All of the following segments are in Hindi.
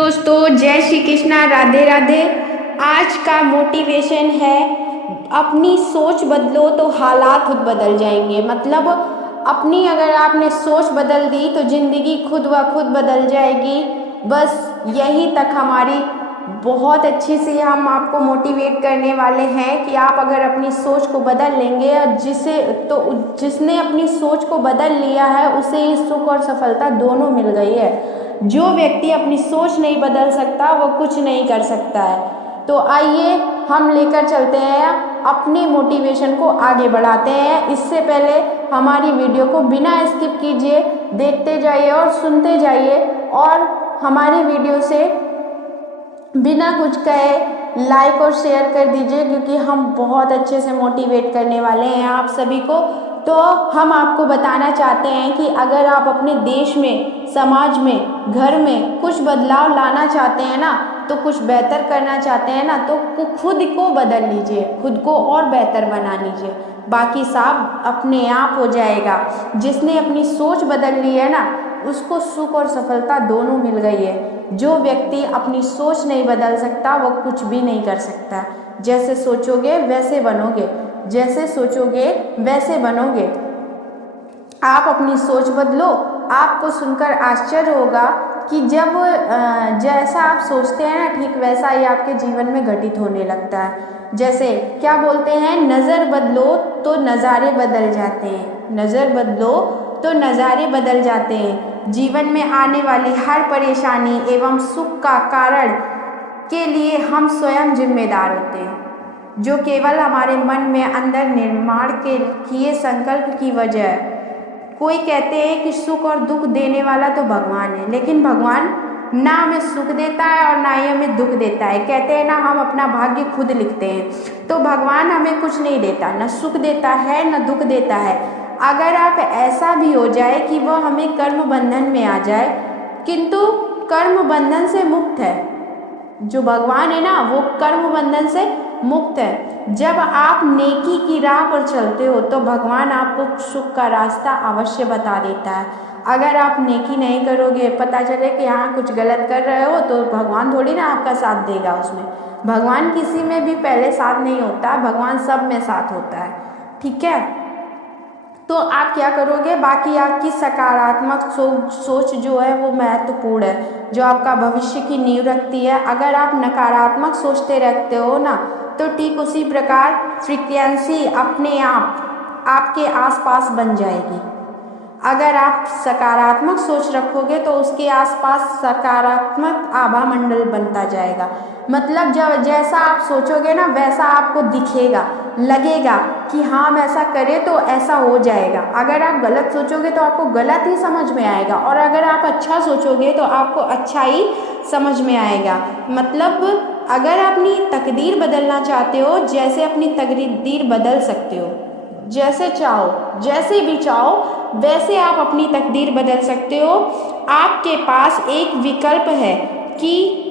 दोस्तों, जय श्री कृष्णा, राधे राधे। आज का मोटिवेशन है अपनी सोच बदलो तो हालात खुद बदल जाएंगे। मतलब अपनी अगर आपने सोच बदल दी तो ज़िंदगी खुद ब खुद बदल जाएगी। बस यही तक हमारी बहुत अच्छे से हम आपको मोटिवेट करने वाले हैं कि आप अगर अपनी सोच को बदल लेंगे और जिसने अपनी सोच को बदल लिया है उसे ही सुख और सफलता दोनों मिल गई है। जो व्यक्ति अपनी सोच नहीं बदल सकता वो कुछ नहीं कर सकता है। तो आइए हम लेकर चलते हैं, अपने मोटिवेशन को आगे बढ़ाते हैं। इससे पहले हमारी वीडियो को बिना स्किप कीजिए देखते जाइए और सुनते जाइए, और हमारी वीडियो से बिना कुछ कहे लाइक और शेयर कर दीजिए, क्योंकि हम बहुत अच्छे से मोटिवेट करने वाले हैं आप सभी को। तो हम आपको बताना चाहते हैं कि अगर आप अपने देश में, समाज में, घर में कुछ बदलाव लाना चाहते हैं ना, तो कुछ बेहतर करना चाहते हैं ना, तो खुद को बदल लीजिए, खुद को और बेहतर बना लीजिए। बाकी सब अपने आप हो जाएगा। जिसने अपनी सोच बदल ली है ना, उसको सुख और सफलता दोनों मिल गई है। जो व्यक्ति अपनी सोच नहीं बदल सकता वो कुछ भी नहीं कर सकता। जैसे सोचोगे वैसे बनोगे, जैसे सोचोगे वैसे बनोगे। आप अपनी सोच बदलो। आपको सुनकर आश्चर्य होगा कि जब जैसा आप सोचते हैं ना, ठीक वैसा ही आपके जीवन में घटित होने लगता है। जैसे क्या बोलते हैं, नज़र बदलो तो नज़ारे बदल जाते हैं। नज़र बदलो तो नज़ारे बदल जाते हैं। जीवन में आने वाली हर परेशानी एवं सुख का कारण के लिए हम स्वयं जिम्मेदार होते हैं, जो केवल हमारे मन में अंदर निर्माण के किए संकल्प की वजह है। कोई कहते हैं कि सुख और दुख देने वाला तो भगवान है, लेकिन भगवान ना हमें सुख देता है और ना ही हमें दुख देता है। कहते हैं ना, हम अपना भाग्य खुद लिखते हैं। तो भगवान हमें कुछ नहीं देता, ना सुख देता है ना दुख देता है। अगर आप ऐसा भी हो जाए कि वह हमें कर्म बंधन में आ जाए, किंतु कर्म बंधन से मुक्त है। जो भगवान है ना, वो कर्म बंधन से मुक्त है। जब आप नेकी की राह पर चलते हो तो भगवान आपको सुख का रास्ता अवश्य बता देता है। अगर आप नेकी नहीं करोगे, पता चले कि हाँ कुछ गलत कर रहे हो, तो भगवान थोड़ी ना आपका साथ देगा उसमें। भगवान किसी में भी पहले साथ नहीं होता, भगवान सब में साथ होता है। ठीक है, तो आप क्या करोगे, बाकी आपकी सकारात्मक सोच जो है वो महत्वपूर्ण है, जो आपका भविष्य की नींव रखती है। अगर आप नकारात्मक सोचते रखते हो ना, तो ठीक उसी प्रकार फ्रीक्वेंसी अपने आप आपके आसपास बन जाएगी। अगर आप सकारात्मक सोच रखोगे तो उसके आसपास सकारात्मक आभा मंडल बनता जाएगा। मतलब जब जैसा आप सोचोगे ना, वैसा आपको दिखेगा, लगेगा कि हाँ हम ऐसा करें तो ऐसा हो जाएगा। अगर आप गलत सोचोगे तो आपको गलत ही समझ में आएगा, और अगर आप अच्छा सोचोगे तो आपको अच्छा ही समझ में आएगा। मतलब अगर अपनी तकदीर बदलना चाहते हो, जैसे अपनी तकदीर बदल सकते हो, जैसे चाहो, जैसे भी चाहो वैसे आप अपनी तकदीर बदल सकते हो। आपके पास एक विकल्प है कि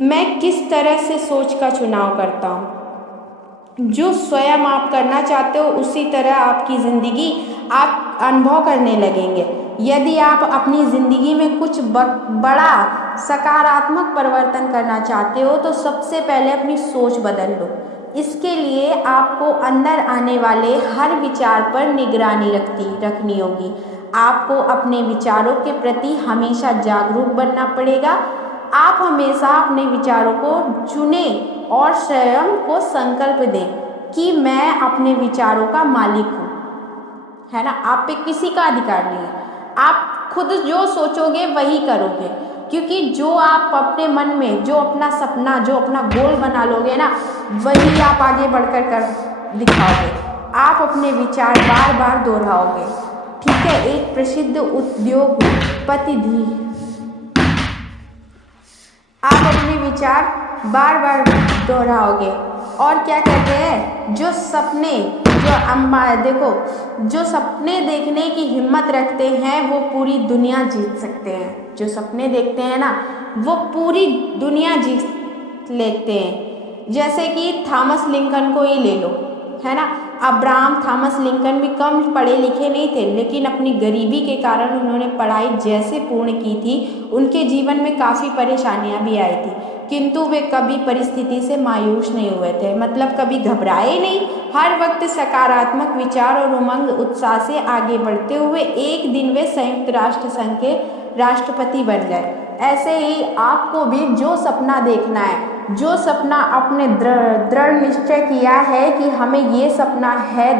मैं किस तरह से सोच का चुनाव करता हूँ। जो स्वयं आप करना चाहते हो उसी तरह आपकी ज़िंदगी आप अनुभव करने लगेंगे। यदि आप अपनी ज़िंदगी में कुछ बड़ा सकारात्मक परिवर्तन करना चाहते हो तो सबसे पहले अपनी सोच बदल लो। इसके लिए आपको अंदर आने वाले हर विचार पर निगरानी रखनी होगी। आपको अपने विचारों के प्रति हमेशा जागरूक बनना पड़ेगा। आप हमेशा अपने विचारों को चुने और स्वयं को संकल्प दें कि मैं अपने विचारों का मालिक हूँ, है ना। आप पे किसी का अधिकार नहीं है। आप खुद जो सोचोगे वही करोगे, क्योंकि जो आप अपने मन में जो अपना सपना, जो अपना गोल बना लोगे ना, वही आप आगे बढ़कर कर दिखाओगे। आप अपने विचार बार बार दोहराओगे। ठीक है, एक प्रसिद्ध उद्योगपति थी, आप अपने विचार बार बार दोहराओगे। और क्या कहते हैं, जो सपने, जो अम्मा देखो, जो सपने देखने की हिम्मत रखते हैं वो पूरी दुनिया जीत सकते हैं। जो सपने देखते हैं ना, वो पूरी दुनिया जीत लेते हैं। जैसे कि थॉमस लिंकन को ही ले लो, है ना। अब्राहम थॉमस लिंकन भी कम पढ़े लिखे नहीं थे, लेकिन अपनी गरीबी के कारण उन्होंने पढ़ाई जैसे पूर्ण की थी, उनके जीवन में काफ़ी परेशानियां भी आई थी, किंतु वे कभी परिस्थिति से मायूस नहीं हुए थे, मतलब कभी घबराए नहीं। हर वक्त सकारात्मक विचार और उमंग उत्साह से आगे बढ़ते हुए एक दिन वे संयुक्त राष्ट्र संघ के राष्ट्रपति बन गए। ऐसे ही आपको भी जो सपना देखना है, जो सपना अपने दृढ़ निश्चय किया है कि हमें ये सपना है,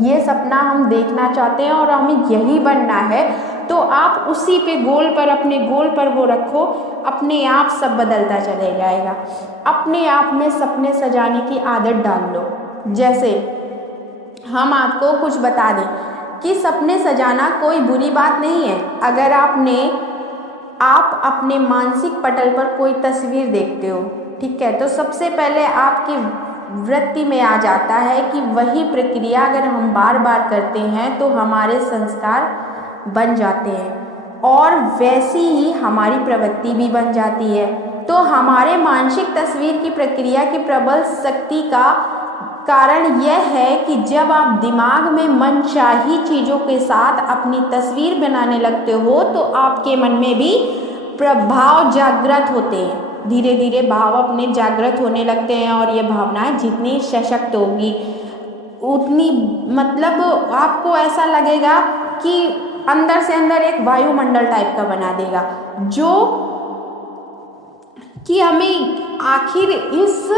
ये सपना हम देखना चाहते हैं और हमें यही बनना है, तो आप उसी पे गोल पर, अपने गोल पर वो रखो, अपने आप सब बदलता चले जाएगा। अपने आप में सपने सजाने की आदत डाल लो। जैसे हम आपको कुछ बता दें कि सपने सजाना कोई बुरी बात नहीं है। अगर आप अपने मानसिक पटल पर कोई तस्वीर देखते हो, ठीक है, तो सबसे पहले आपकी वृत्ति में आ जाता है कि वही प्रक्रिया अगर हम बार बार करते हैं तो हमारे संस्कार बन जाते हैं और वैसी ही हमारी प्रवृत्ति भी बन जाती है। तो हमारे मानसिक तस्वीर की प्रक्रिया की प्रबल शक्ति का कारण यह है कि जब आप दिमाग में मनचाही चीज़ों के साथ अपनी तस्वीर बनाने लगते हो तो आपके मन में भी प्रभाव जागृत होते हैं। धीरे धीरे भाव अपने जागृत होने लगते हैं और ये भावनाएं जितनी सशक्त होगी उतनी, मतलब आपको ऐसा लगेगा कि अंदर से अंदर एक वायुमंडल टाइप का बना देगा, जो कि हमें आखिर इस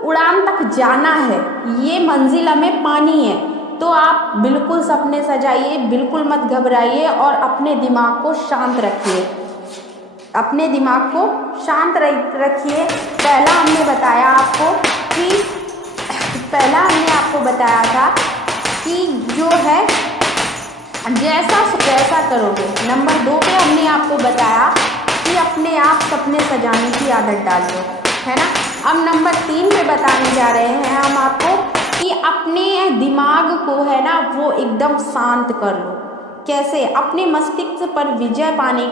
उड़ान तक जाना है, ये मंजिल हमें पानी है। तो आप बिल्कुल सपने सजाइए, बिल्कुल मत घबराइए और अपने दिमाग को शांत रखिए, अपने दिमाग को शांत रखिए। पहला हमने आपको बताया था कि जो है जैसा वैसा करोगे। नंबर 2 पे हमने आपको बताया कि अपने आप सपने सजाने की आदत डाल लो, है ना। अब नंबर 3 पे बताने जा रहे हैं हम आपको कि अपने दिमाग को है ना वो एकदम शांत कर लो। कैसे? अपने मस्तिष्क पर विजय पाने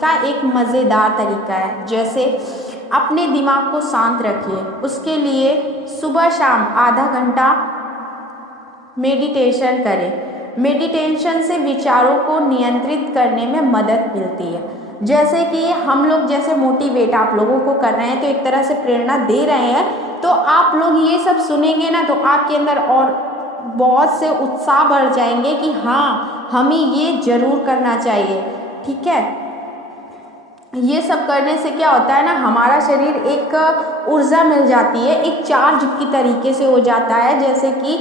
का एक मज़ेदार तरीका है। जैसे अपने दिमाग को शांत रखिए, उसके लिए सुबह शाम आधा घंटा मेडिटेशन करें। मेडिटेशन से विचारों को नियंत्रित करने में मदद मिलती है। जैसे कि हम लोग जैसे मोटिवेट आप लोगों को कर रहे हैं, तो एक तरह से प्रेरणा दे रहे हैं, तो आप लोग ये सब सुनेंगे ना तो आपके अंदर और बहुत से उत्साह बढ़ जाएंगे कि हाँ हमें ये जरूर करना चाहिए। ठीक है, ये सब करने से क्या होता है ना, हमारा शरीर एक ऊर्जा मिल जाती है, एक चार्ज की तरीके से हो जाता है, जैसे कि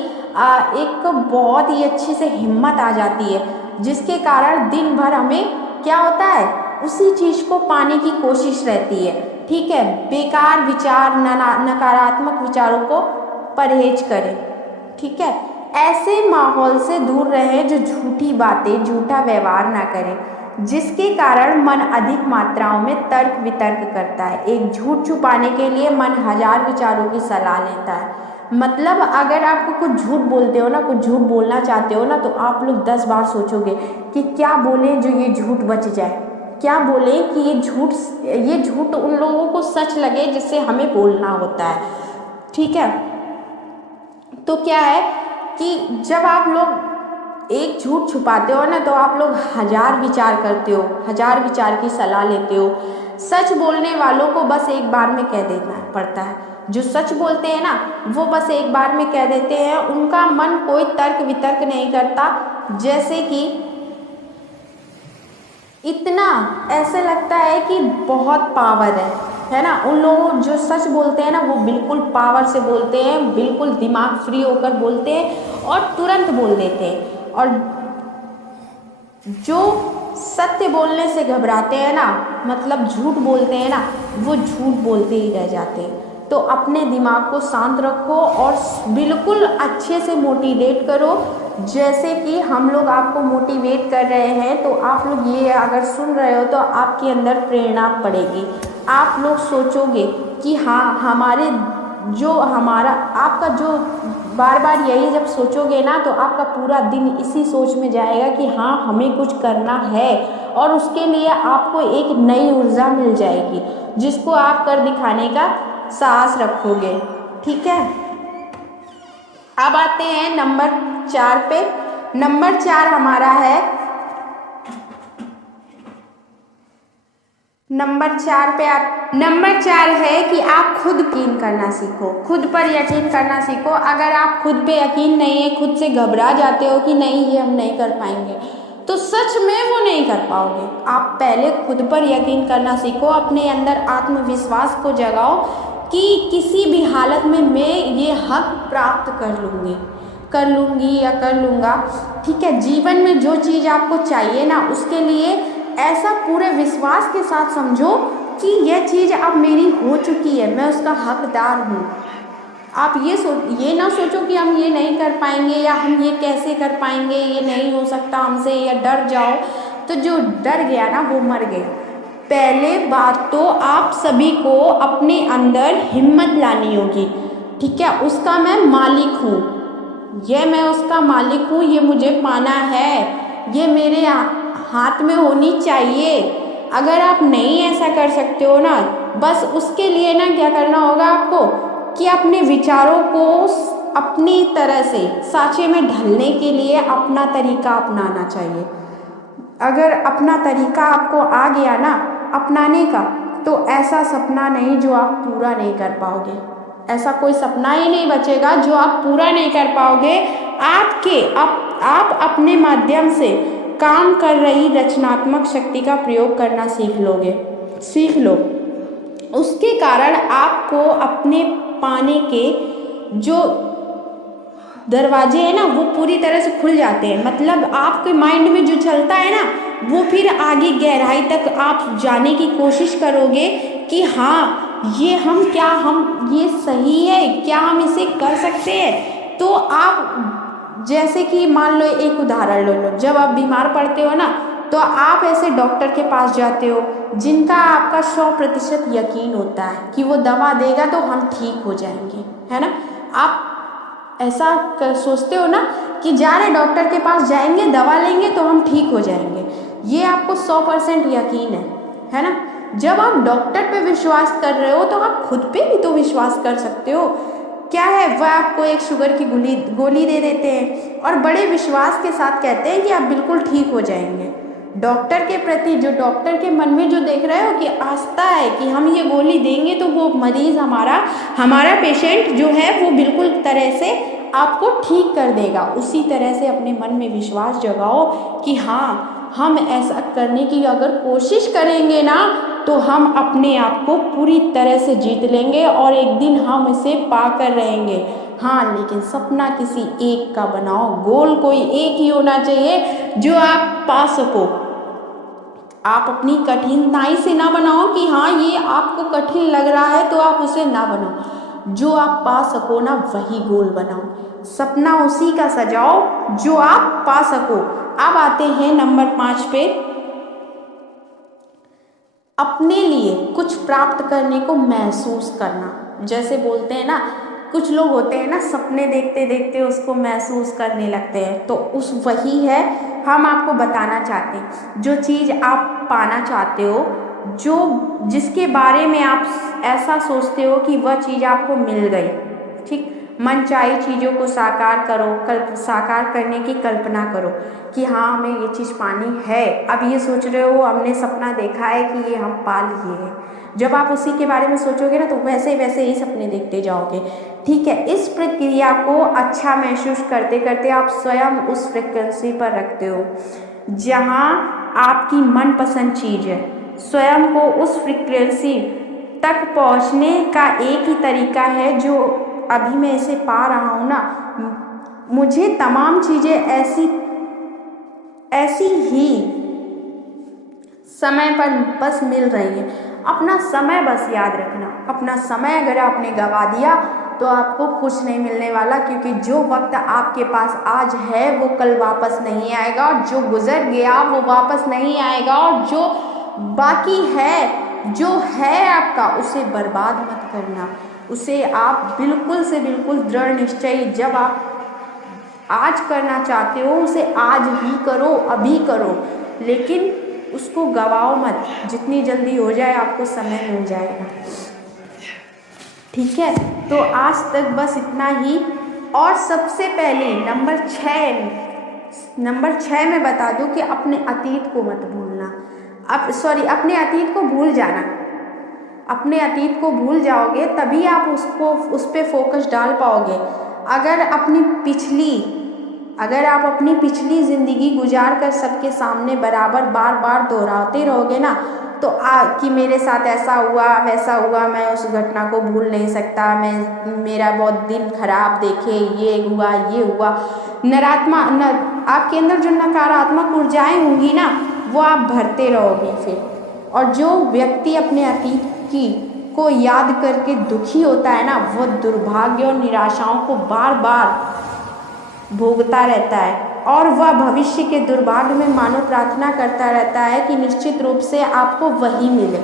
एक बहुत ही अच्छी से हिम्मत आ जाती है, जिसके कारण दिन भर हमें क्या होता है, उसी चीज़ को पाने की कोशिश रहती है। ठीक है, बेकार विचार, नकारात्मक विचारों को परहेज करें। ठीक है, ऐसे माहौल से दूर रहें जो झूठी बातें, झूठा व्यवहार ना करें, जिसके कारण मन अधिक मात्राओं में तर्क वितर्क करता है। एक झूठ छुपाने के लिए मन 1000 विचारों की सलाह लेता है। मतलब अगर आपको कुछ झूठ बोलते हो ना, कुछ झूठ बोलना चाहते हो ना, तो आप लोग 10 बार सोचोगे कि क्या बोले जो ये झूठ बच जाए, क्या बोले कि ये झूठ उन लोगों को सच लगे जिससे हमें बोलना होता है। ठीक है, तो क्या है कि जब आप लोग एक झूठ छुपाते हो ना, तो आप लोग 1000 विचार करते हो, 1000 विचार की सलाह लेते हो। सच बोलने वालों को बस एक बार में कह देना पड़ता है। जो सच बोलते हैं ना, वो बस एक बार में कह देते हैं, उनका मन कोई तर्क वितर्क नहीं करता। जैसे कि इतना ऐसे लगता है कि बहुत पावर है ना। उन लोगों जो सच बोलते हैं ना, वो बिल्कुल पावर से बोलते हैं, बिल्कुल दिमाग फ्री होकर बोलते हैं और तुरंत बोल देते हैं। और जो सत्य बोलने से घबराते हैं ना, मतलब झूठ बोलते हैं ना, वो झूठ बोलते ही रह जाते हैं। तो अपने दिमाग को शांत रखो और बिल्कुल अच्छे से मोटिवेट करो। जैसे कि हम लोग आपको मोटिवेट कर रहे हैं, तो आप लोग ये अगर सुन रहे हो तो आपके अंदर प्रेरणा पड़ेगी। आप लोग सोचोगे कि हाँ आपका जो बार बार यही जब सोचोगे ना, तो आपका पूरा दिन इसी सोच में जाएगा कि हाँ हमें कुछ करना है, और उसके लिए आपको एक नई ऊर्जा मिल जाएगी, जिसको आप कर दिखाने का साहस रखोगे। ठीक है, अब आते हैं नंबर 4 पे। नंबर 4 हमारा है, नंबर 4 है कि आप खुद यकीन करना सीखो, खुद पर यकीन करना सीखो। अगर आप खुद पे यकीन नहीं है, खुद से घबरा जाते हो कि नहीं ये हम नहीं कर पाएंगे, तो सच में वो नहीं कर पाओगे। आप पहले खुद पर यकीन करना सीखो, अपने अंदर आत्मविश्वास को जगाओ कि किसी भी हालत में मैं ये हक प्राप्त कर लूँगी या कर लूँगा। ठीक है, जीवन में जो चीज़ आपको चाहिए ना, उसके लिए ऐसा पूरे विश्वास के साथ समझो कि यह चीज़ अब मेरी हो चुकी है, मैं उसका हकदार हूँ। आप ये ना सोचो कि हम ये नहीं कर पाएंगे या हम ये कैसे कर पाएंगे, ये नहीं हो सकता हमसे, या डर जाओ। तो जो डर गया ना वो मर गया। पहले बात तो आप सभी को अपने अंदर हिम्मत लानी होगी। ठीक है, उसका मैं मालिक हूँ, मैं उसका मालिक हूँ, ये मुझे पाना है, ये मेरे हाथ में होनी चाहिए। अगर आप नहीं ऐसा कर सकते हो ना, बस उसके लिए ना क्या करना होगा आपको कि अपने विचारों को अपनी तरह से सांचे में ढलने के लिए अपना तरीका अपनाना चाहिए। अगर अपना तरीका आपको आ गया ना अपनाने का, तो ऐसा सपना नहीं जो आप पूरा नहीं कर पाओगे। ऐसा कोई सपना ही नहीं बचेगा जो आप पूरा नहीं कर पाओगे। आप अपने माध्यम से काम कर रही रचनात्मक शक्ति का प्रयोग करना सीख लो। उसके कारण आपको अपने पाने के जो दरवाजे हैं ना वो पूरी तरह से खुल जाते हैं। मतलब आपके माइंड में जो चलता है ना, वो फिर आगे गहराई तक आप जाने की कोशिश करोगे कि हाँ हम ये सही है, क्या हम इसे कर सकते हैं। तो आप जैसे कि मान लो, एक उदाहरण ले लो, जब आप बीमार पड़ते हो ना, तो आप ऐसे डॉक्टर के पास जाते हो जिनका आपका 100% यकीन होता है कि वो दवा देगा तो हम ठीक हो जाएंगे, है ना। आप ऐसा सोचते हो ना कि जा रहे डॉक्टर के पास, जाएंगे दवा लेंगे तो हम ठीक हो जाएंगे, ये आपको 100% यकीन है ना। जब आप डॉक्टर पे विश्वास कर रहे हो तो आप खुद पे भी तो विश्वास कर सकते हो। क्या है, वह आपको एक शुगर की गोली दे देते हैं और बड़े विश्वास के साथ कहते हैं कि आप बिल्कुल ठीक हो जाएंगे। डॉक्टर के प्रति जो डॉक्टर के मन में जो देख रहे हो कि आस्था है कि हम ये गोली देंगे तो वो मरीज हमारा पेशेंट जो है वो बिल्कुल तरह से आपको ठीक कर देगा। उसी तरह से अपने मन में विश्वास जगाओ कि हाँ, हम ऐसा करने की अगर कोशिश करेंगे ना, तो हम अपने आप को पूरी तरह से जीत लेंगे और एक दिन हम इसे पाकर रहेंगे। हाँ, लेकिन सपना किसी एक का बनाओ, गोल कोई एक ही होना चाहिए जो आप पा सको। आप अपनी कठिनाई से ना बनाओ कि हाँ ये आपको कठिन लग रहा है तो आप उसे ना बनाओ। जो आप पा सको ना वही गोल बनाओ। सपना उसी का सजाओ जो आप पा सको। अब आते हैं नंबर 5 पे। अपने लिए कुछ प्राप्त करने को महसूस करना। जैसे बोलते हैं ना, कुछ लोग होते हैं ना, सपने देखते देखते उसको महसूस करने लगते हैं, तो वही है हम आपको बताना चाहते हैं। जो चीज़ आप पाना चाहते हो, जिसके बारे में आप ऐसा सोचते हो कि वह चीज़ आपको मिल गई, ठीक, मनचाही चीज़ों को साकार करो, साकार करने की कल्पना करो कि हाँ हमें ये चीज़ पानी है। अब ये सोच रहे हो, हमने सपना देखा है कि ये हम पा लिए हैं। जब आप उसी के बारे में सोचोगे ना, तो वैसे वैसे ही सपने देखते जाओगे। ठीक है, इस प्रक्रिया को अच्छा महसूस करते करते आप स्वयं उस फ्रिक्वेंसी पर रखते हो जहाँ आपकी मनपसंद चीज़ है। स्वयं को उस फ्रिक्वेंसी तक पहुँचने का एक ही तरीका है जो अभी मैं इसे पा रहा हूँ ना, मुझे तमाम चीज़ें ऐसी ही समय पर बस मिल रही है। अपना समय बस याद रखना। अपना समय अगर आपने गवा दिया तो आपको कुछ नहीं मिलने वाला, क्योंकि जो वक्त आपके पास आज है वो कल वापस नहीं आएगा, और जो गुजर गया वो वापस नहीं आएगा, और जो बाकी है, जो है आपका, उसे बर्बाद मत करना। उसे आप बिल्कुल से बिल्कुल दृढ़ निश्चय, जब आप आज करना चाहते हो उसे आज ही करो, अभी करो, लेकिन उसको गवाओ मत। जितनी जल्दी हो जाए आपको समय मिल जाएगा। ठीक है, तो आज तक बस इतना ही। और सबसे पहले नंबर 6 में बता दूं कि अपने अतीत को मत भूलना। अपने अतीत को भूल जाना। अपने अतीत को भूल जाओगे तभी आप उस पे फोकस डाल पाओगे। अगर आप अपनी पिछली ज़िंदगी गुजार कर सबके सामने बराबर बार बार दोहराते रहोगे ना, तो कि मेरे साथ ऐसा हुआ वैसा हुआ, मैं उस घटना को भूल नहीं सकता, मेरा बहुत दिन खराब देखे, ये हुआ ये हुआ, आपके अंदर जो नकारात्मक ऊर्जाएं होंगी ना, वो आप भरते रहोगे फिर। और जो व्यक्ति अपने अतीत को याद करके दुखी होता है ना, वो दुर्भाग्य और निराशाओं को बार बार भोगता रहता है, और वह भविष्य के दुर्भाग्य में मानो प्रार्थना करता रहता है कि निश्चित रूप से आपको वही मिले,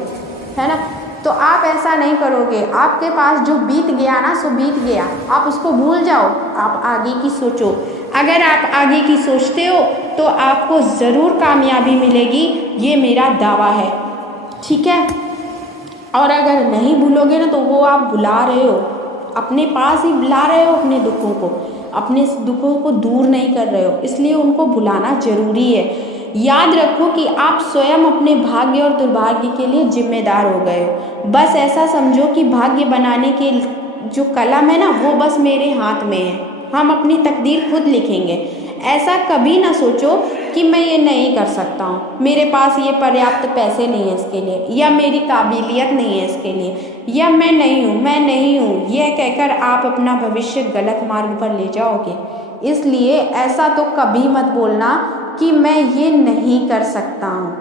है ना। तो आप ऐसा नहीं करोगे। आपके पास जो बीत गया ना, सो बीत गया, आप उसको भूल जाओ, आप आगे की सोचो। अगर आप आगे की सोचते हो तो आपको ज़रूर कामयाबी मिलेगी, ये मेरा दावा है, ठीक है। और अगर नहीं भूलोगे ना, तो वो आप बुला रहे हो, अपने पास ही बुला रहे हो अपने दुखों को, अपने दुखों को दूर नहीं कर रहे हो, इसलिए उनको भुलाना जरूरी है। याद रखो कि आप स्वयं अपने भाग्य और दुर्भाग्य के लिए जिम्मेदार हो गए हो। बस ऐसा समझो कि भाग्य बनाने के जो कलम है ना, वो बस मेरे हाथ में है, हम अपनी तकदीर खुद लिखेंगे। ऐसा कभी ना सोचो कि मैं ये नहीं कर सकता हूँ, मेरे पास ये पर्याप्त पैसे नहीं है इसके लिए, या मेरी काबिलियत नहीं है इसके लिए, या मैं नहीं हूँ, यह कहकर आप अपना भविष्य गलत मार्ग पर ले जाओगे। इसलिए ऐसा तो कभी मत बोलना कि मैं ये नहीं कर सकता हूँ,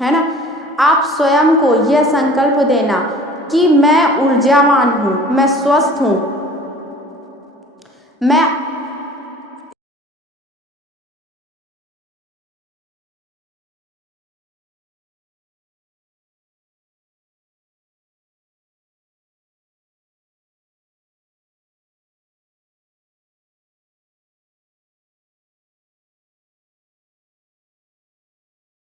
है ना। आप स्वयं को यह संकल्प देना कि मैं ऊर्जावान हूँ, मैं स्वस्थ हूँ, मैं